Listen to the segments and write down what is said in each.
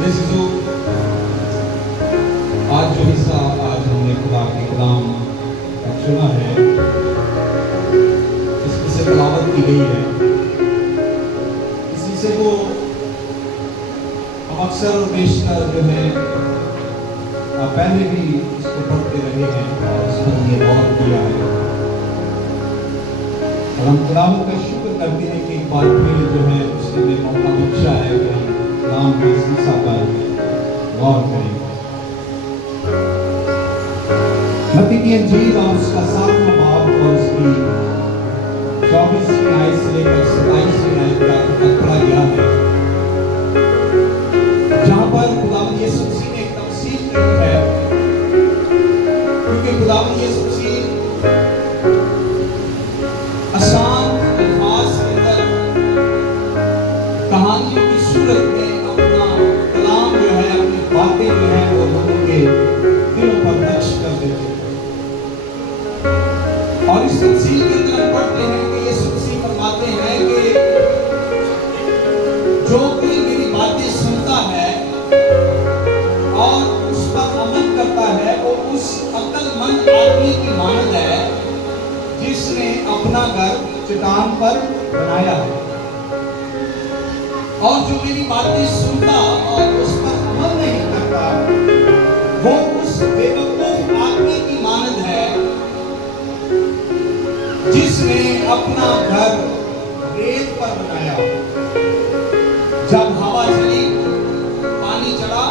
عزیزو، آج جو حصہ ہم نے خدا کے کلام کا چنا ہے، اس میں سے تلاوت کی گئی ہے، اس حصے کو ہم اکثر اور بیشتر جو ہے پہلے بھی اس کو پڑھتے رہے ہیں اور اس پر یہ غور کیا ہے، اور ہم خداوند کا شکر کرتے ہیں کہ ایک بار پھر جو ہے اس نے موقع بخشا ہے کہ ہم کلام کے اس حصہ پر غور کریں۔ متی کی انجیل اور اس کا 7واں باب اور اس کی 24ویں آیت سے لے کر 27ویں آیت تک پڑھا گیا ہے، جہاں پر خداوند یسوع مسیح نے ایک تفسیر کی ہے، کیونکہ خداوند یسوع مسیح آسان الفاظ کے اندر کہانیوں کی صورت میں اپنا کلام جو ہے، اپنی باتیں جو ہیں وہ لوگوں کے دلوں پر نقش کر دیتے ہیں، اور اس تفسیر کے اندر ہم پڑھتے ہیں کہ یسوع مسیح فرماتے ہیں کہ جو کوئی میری باتیں سنتا ہے اور اس پر عمل کرتا ہے وہ اس عقل مند آدمی کی مانند ہے جس نے اپنا گھر چٹان پر بنایا ہے، اور جو میری باتیں سنتا اور اس پر عمل نہیں کرتا وہ اس بے وقوف آدمی کی مانند ہے جس نے اپنا گھر ریت پر بنایا۔ جب ہوا چلی، پانی چڑھا،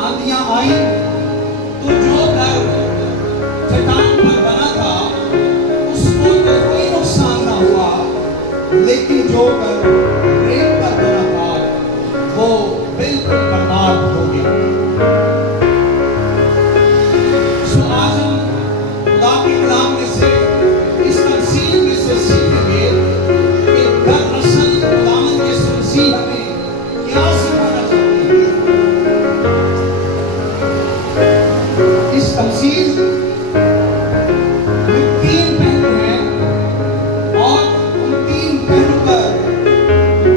آندیاں آئیں، تو جو گھر چٹان پر بنا تھا اس کو تو کوئی نقصان نہ ہوا، لیکن جو گھر ریت پر بنا تھا وہ بالکل برباد ہو گیا۔ سو آج ہم خدا کے کلام میں سے اس تفسیر میں سے سیکھیں گے کہ دراصل خداوند یسوع مسیح ہمیں کیا سکھانا چاہتے ہیں۔ اس تفسیر میں 3 پہلو ہیں، اور ان 3 پہلو پر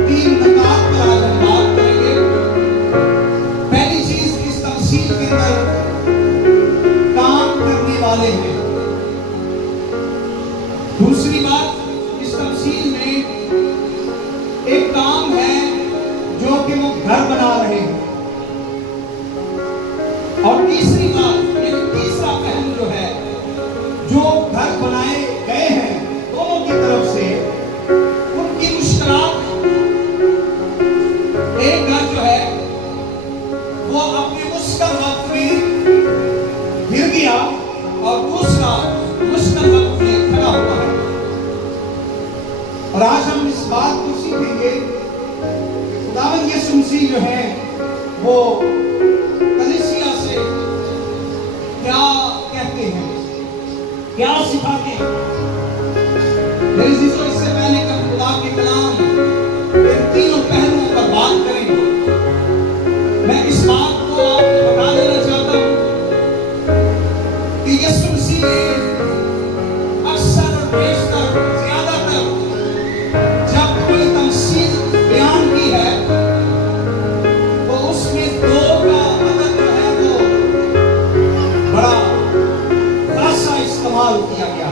3 نکات پر آج ہم بات کریں گے۔ پہلی چیز، اس تفسیر کے اندر کام کرنے والے ہیں۔ دوسری بات، اس تفسیر میں ایک کام ہے جو کہ وہ گھر بنا رہے ہیں، اور تیسری بات، یعنی تیسرا پہلو جو ہے، جو گھر بنائے گئے ہیں دونوں کی طرف سے، ان کی مشکلات۔ ایک گھر جو ہے وہ اپنے مشکل وقت میں گر گیا، اور دوسرا مشکل وقت میں کھڑا ہوا ہے، اور آج ہم اس بات کو سیکھیں گے کہ خداوند یسوع مسیح جو ہے وہ کلیسیا سے کیا کہتے ہیں، کیا سکھاتے ہیں۔ میرے عزیزو، اس سے پہلے کہ ہم خدا کے کلام ان تینوں پہلوؤں پر بات کریں گے، میں اس بات کو آپ کو بتا دینا چاہتا ہوں کہ یسوع مسیح نے اکثر اور بیشتر زیادہ تر جب کوئی تمثیل بیان کی ہے تو اس میں 2 کا عدد جو ہے وہ بڑا خاصا استعمال کیا گیا۔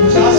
50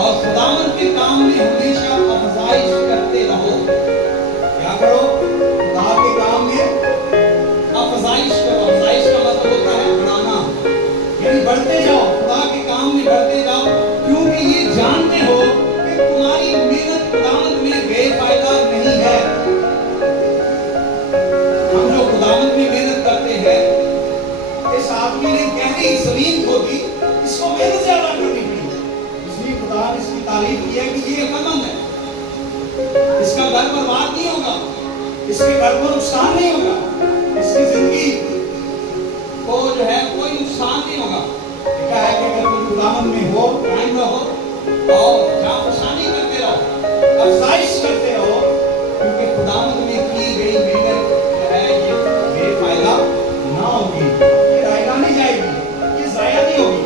اور خداوند کے کام میں ہمیشہ افزائش کرتے رہو. کیا کرو؟ خدا کے کام میں افزائش کرو. افزائش کا مطلب ہوتا ہے بڑھانا، یعنی بڑھتے جاؤ، خدا کے کام میں بڑھتے جاؤ، کیونکہ یہ جانتے ہو کہ تمہاری محنت خداوند میں بے فائدہ نہیں ہے. ہم جو خداوند میں محنت کرتے ہیں، اس آدمی نے گہری زمین کھودی، اس کو محنت زیادہ کرنی پڑی، اس لیے خدا نے اس کی تعریف کی ہے کہ یہ عقلمند ہے. اس کا گھر برباد نہیں ہوگا، اس کے گھر کو نقصان نہیں ہوگا، اس کی زندگی کو جو ہے کوئی نقصان نہیں ہوگا. کیا ہے کہ اگر تم خداوند میں ہو، قائم رہو اور جانفشانی کرتے رہو، افزائش کرتے رہو، کیونکہ خداوند میں کی گئی محنت جو ہے یہ بے فائدہ نہ ہوگی، یہ ضائع نہیں جائے گی، یہ ضائع نہیں ہوگی.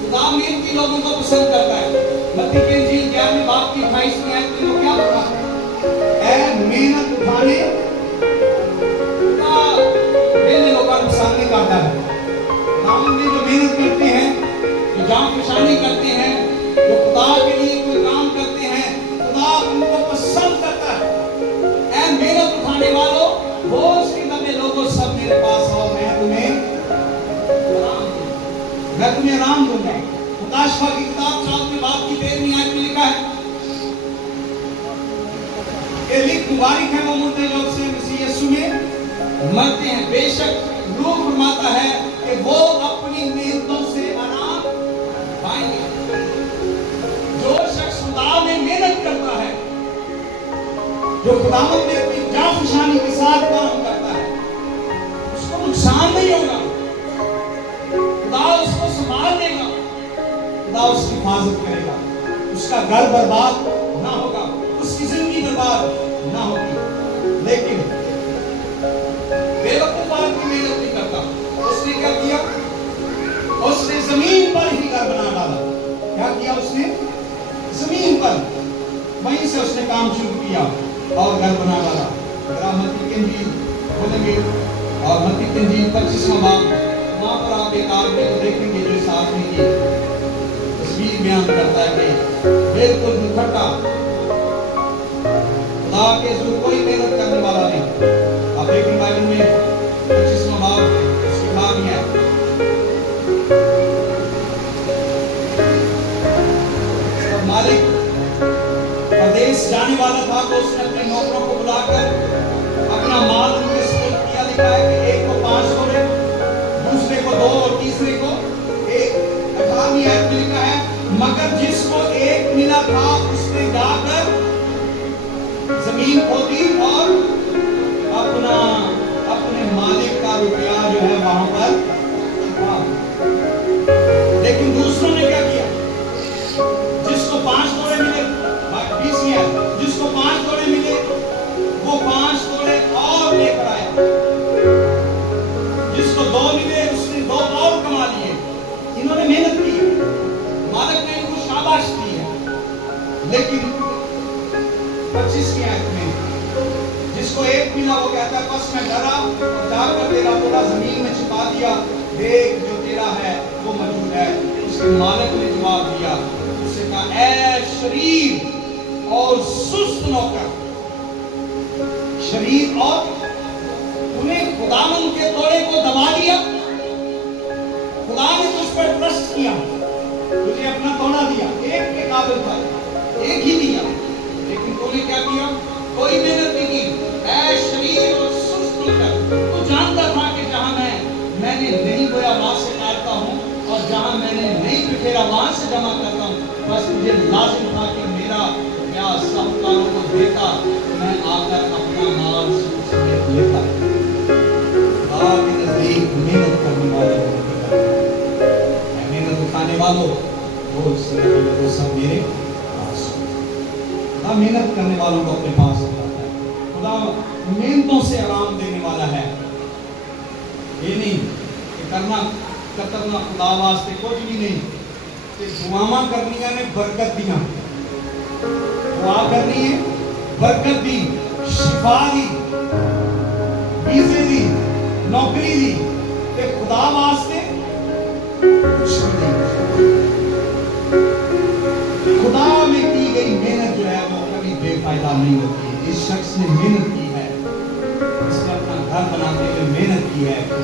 خدا محنتی لوگوں کو پسند کرتا ہے. متی کی انجیل 11 باب کی 28ویں آیت میں وہ کیا پڑھا؟ اے محنت اٹھانے کا میرے لوگوں کو پسند نہیں کرتا ہے. ہم بھی جو محنت کرتے ہیں، جو جان فشانی کرتے ہیں، جو خدا کے لیے کوئی کام کرتے ہیں، خدا ان کو پسند کرتا ہے. اے محنت اٹھانے والوں، بوجھ کے دبے لوگوں، سب میرے پاس آؤ، میں تمہیں آرام دوں گا. مکاشفہ کی کتاب 4 باب کی 13ویں آیت میں لکھا ہے کہ لکھ مبارک ہے وہ مردے جو سے مسیح یسوع میں مرتے ہیں. بے شک روح فرماتا ہے کہ وہ اپنی محنتوں سے آرام پائیں گے. جو شخص خدا میں محنت کرتا ہے، جو خداوند میں اپنی جانفشانی کے ساتھ کام کرتا ہے، اس کو نقصان نہیں ہوگا. خدا اس کو سنبھال دے گا، خدا اس کی حفاظت کرے گا، اس کا گھر برباد نہ ہوگا، اس کی زندگی برباد نہ ہوگی. لیکن بے وقوف آدمی محنت نہیں کرتا. اس نے کیا کیا؟ اس نے زمین پر ہی گھر بنا ڈالا. کیا کیا اس نے؟ زمین پر وہیں سے اس نے کام شروع کیا اور گھر بنا ڈالا. ذرا متی کی انجیل کھولیں گے اور متی کی انجیل 25واں باب، وہاں پر آپ ایک آدمی کو دیکھیں گے جو اس آدمی کی تصویر بیان کرتا ہے کہ بالکل نکھٹا، خدا کے حضور کوئی محنت کرنے والا نہیں. آپ دیکھیں بائبل میں 25واں باب اس کی بات ہے. مالک پردیس جانے والا تھا تو اس نے اپنے نوکروں کو بلا کر اپنا مال ان کے سپرد کیا. لکھا ہے کہ ایک کو 5 سونے، دوسرے کو 2 اور تیسرے کو 1. 18ویں آیت میں لکھا ہے مگر جس کو 1 ملا تھا اس نے جا کر زمین کھودی اور اپنے مالک کا روپیہ جو ہے وہاں پر چھپا. لیکن دوسروں نے کیا کیا؟ جس کو 5 توڑے ملے، 20ویں آیت، جس کو 5 توڑے ملے وہ 5 توڑے اور لے کر آیا. جس کو 2 ملے اس نے 2 اور کما لیے. انہوں نے محنت کی، مالک نے ان کو شاباش دی ہے. لیکن 25ویں آیت میں جس کو 1 ملا وہ کہتا ہے بس میں ڈرا اور جا کر تیرا توڑا زمین میں چھپا دیا، دیکھ جو تیرا ہے وہ موجود ہے. اس کے مالک نے جواب دیا، اس سے کہا اے شریر اور سست نوکر، شریر اور انہیں خداوند کے توڑے کو دبا دیا. خدا نے تجھ پر ٹرسٹ کیا، تجھے اپنا توڑا دیا، ایک کے قابل تھا، ایک ہی دیا، لیکن تو نے کیا کیا؟ کوئی محنت نہیں کی. اے شریر اور سست نوکر، تو جانتا تھا کہ جہاں میں نے نہیں بویا وہاں سے کاٹتا ہوں اور جہاں میں نے نہیں بکھیرا وہاں سے جمع کرتا ہوں. بس مجھے لازم تھا کہ میرا کیا ساہوکاروں کو دیتا، میں آ کر اپنا مال سود سمیت لیتا. خدا کے نزدیک محنت کرنے والے محنت اٹھانے والوں وہ سب میرے پاس. خدا محنت کرنے والوں کو اپنے پاس رکھتا ہے. خدا محنتوں سے آرام دینے والا ہے. یہ نہیں کہ کرنا خدا واسطے کچھ بھی نہیں کہ دعاواں کرنیاں نے برکت دیا، دعا کرنی ہے برکت دی، شفا دی، ویزے دی، نوکری دی، کہ خدا واسطے کچھ بھی نہیں.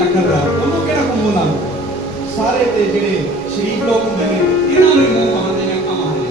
ਟੱਕਰ ਦਾ, ਉਹਨੂੰ ਕਿਹੜਾ ਘੁੰਮਣਾ, ਸਾਰੇ ਤੇ ਜਿਹੜੇ ਸ਼ਰੀਫ ਲੋਕ ਹੁੰਦੇ ਨੇ ਇਹਨਾਂ ਨੂੰ ਮੂੰਹ ਪਾਉਂਦੇ ਨੇ, ਕਮਾਉਂਦੇ ਨੇ।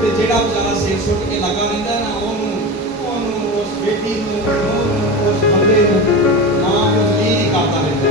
ਤੇ ਜਿਹੜਾ ਵਿਚਾਰਾ ਸਿਰ ਸੁੱਟ ਕੇ ਲੱਗਾ ਰਹਿੰਦਾ ਨਾ, ਉਹਨੂੰ ਉਸ ਬੇਟੀ ਨੂੰ, ਉਸ ਬੰਦੇ ਨੂੰ ਮਾਂ ਪਿਓ ਜ਼ਲੀਲ ਹੀ ਕਰਦਾ ਰਹਿੰਦਾ।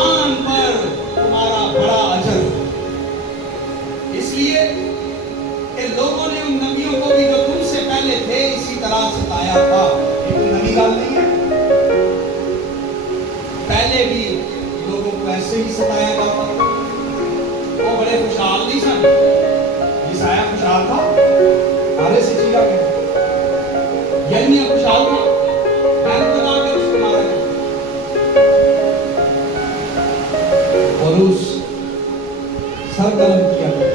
ایمان پر تمہارا بڑا اجر. اس لیے کہ لوگوں نے ان نبیوں کو بھی جو تم سے پہلے تھے اسی طرح ستایا تھا. یہ کوئی نئی بات نہیں ہے. پہلے بھی لوگوں کو ایسے ہی ستایا جاتا تھا. وہ بڑے خوشحال نہیں سن. یسایہ خوشحال تھا. آرے سے چیزا کہ یرمیا خوشحال تھا. بین بنا کے اس کو مارا گیا. پولس سر قلم کیا گیا.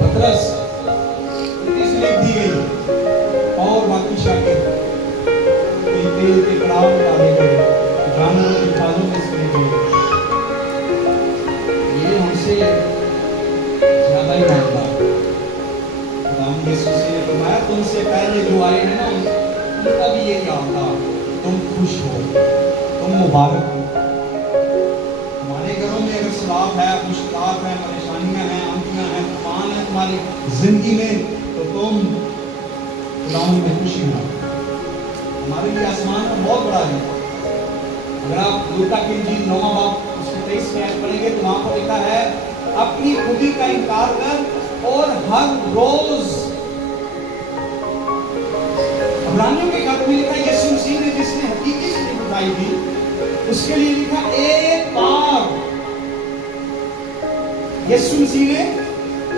پترس اس لکھ دی گئی اور باقی شاگرد تیل کے کڑاؤ ڈالے گئے. جانوروں کی کھالوں میں سلے گئے. یہ ہم سے زیادہ ہی مانتا. خداوند یسوع نے فرمایا تم سے پہلے جو آئے ہیں نا ان کا بھی یہ کام تھا. تم خوش ہو, تم مبارک ہو. ہمارے گھروں میں اگر سلاف ہے, مشکلات ہیں, پریشانیاں ہیں, آندیاں ہیں, طوفان ہیں تمہاری زندگی میں, تو تم خداوند میں خوشی ہو. ہمارے لیے آسمان کا بہت بڑا ہے. اگر آپ لوکا کی انجیل 9 باب اس کے 23 میں پڑھیں گے تو وہاں پر لکھا ہے اپنی خودی کا انکار کر اور ہر روز. عبرانیوں کے خط میں لکھا یسوع مسیح نے جس نے حقیقی صلیب اٹھائی تھی اس کے لیے لکھا ایک بار. یسوع مسیح نے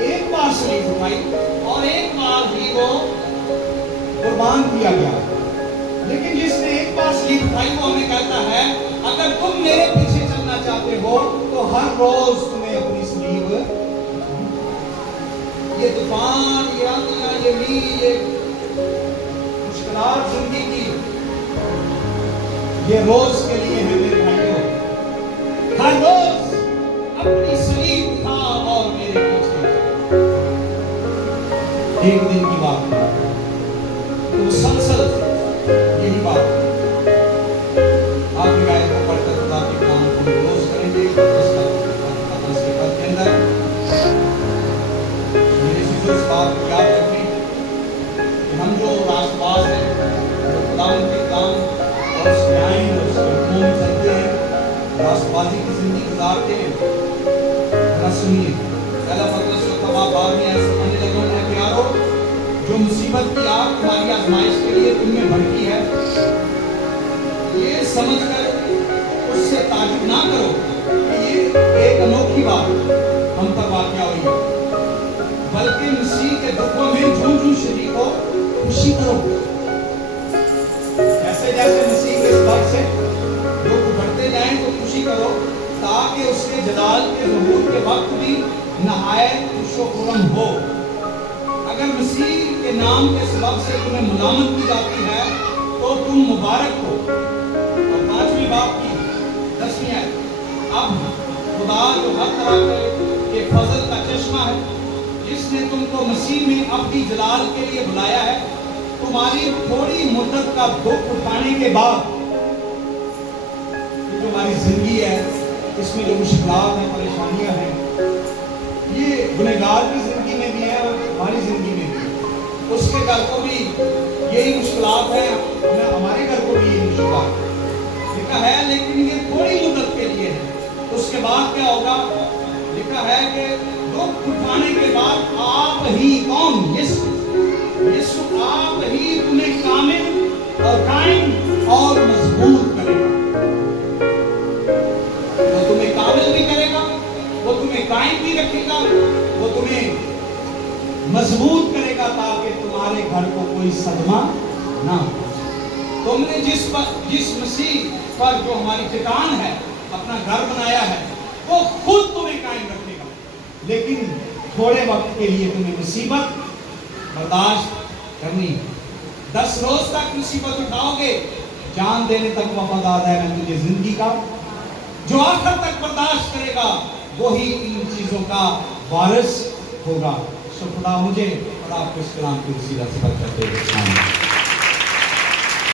ایک بار صلیب اٹھائی اور ایک بار ہی وہ قربان کیا گیا. لیکن جس نے ایک بار صلیب اٹھائی وہ ہمیں کہتا ہے اگر تم میرے پیچھے چلنا چاہتے ہو تو ہر روز تمہیں اپنی صلیب. یہ طوفان, یہ آندیاں, یہ میل, یہ مشکلات زندگی کی یہ روز کے لیے ہے میرے بھائیوں. ہر روز اپنی صلیب اٹھا اور میرے پیچھے. ایک دن کی بات تو مسلسل یہی بات. آپ کی آیت کو پڑھ کر خدا کے کلام کو کلوز کریں گے. اس کے بعد کے اندر میرے سے اس بات کو یاد رکھیں کہ ہم جو راست باز ہیں, جو خداوند کے کام اور اس کے آئین اور اس کے حکموں میں چلتے ہیں, راست بازی کی زندگی گزارتے ہیں. ذرا سنیے پہلا پترس باب میں ایسے کہنے لگا ہے پیارو جو مصیبت کی آگ تمہاری آزمائش کے لیے تم میں بھڑکی ہے یہ سمجھ کر اس سے تعجب نہ کرو کہ یہ ایک انوکھی بات ہم پر واقع ہوئی ہے, بلکہ مسیح کے دکھوں میں جو شریک ہو خوشی کرو. جیسے جیسے مسیح کے سبب سے دکھ بڑھتے جائیں تو خوشی کرو تاکہ اس کے جلال کے ظہور کے وقت بھی نہایت خوش و خرم ہو. اگر مسیح کے نام کے سبب سے تمہیں ملامت کی جاتی ہے تو تم مبارک ہو. اور 5ویں باب کی 10ویں آیت. اب خدا جو ہر طرح کے فضل کا چشمہ ہے جس نے تم کو مسیح میں اپنی جلال کے لیے بلایا ہے تمہاری تھوڑی مدت کا دکھ اٹھانے کے بعد جو ہماری زندگی ہے اس میں جو مشکلات ہیں, پریشانیاں ہیں, یہ گنہگار کی زندگی میں بھی ہے اور ہماری زندگی میں بھی. اس کے گھر کو بھی یہی مشکلات ہیں, ہمارے گھر کو بھی یہی مشکلات لکھا ہے, لیکن یہ تھوڑی مدت کے لیے ہے. اس کے بعد کیا ہوگا؟ لکھا ہے کہ دکھ اٹھانے کے بعد آپ ہی کون؟ یسوع آپ ہی تمہیں کامل اور قائم اور مضبوط کرے گا. وہ تمہیں کامل بھی کرے گا, وہ تمہیں قائم بھی رکھے گا, وہ تمہیں مضبوط کرے گا تاکہ تمہارے گھر کو کوئی صدمہ نہ ہو. تم نے جس مسیح پر جو ہماری چٹان ہے اپنا گھر بنایا ہے وہ خود تمہیں قائم رکھے گا, لیکن تھوڑے وقت کے لیے تمہیں مصیبت برداشت کرنی ہے. 10 روز تک مصیبت اٹھاؤ گے, جان دینے تک وفادار ہے میں تجھے زندگی کا. جو آخر تک برداشت کرے گا وہی ان چیزوں کا وارث ہوگا. خدا مجھے اور آپ کو اس کلام کی وسیلہ سے برکت دے. آمین.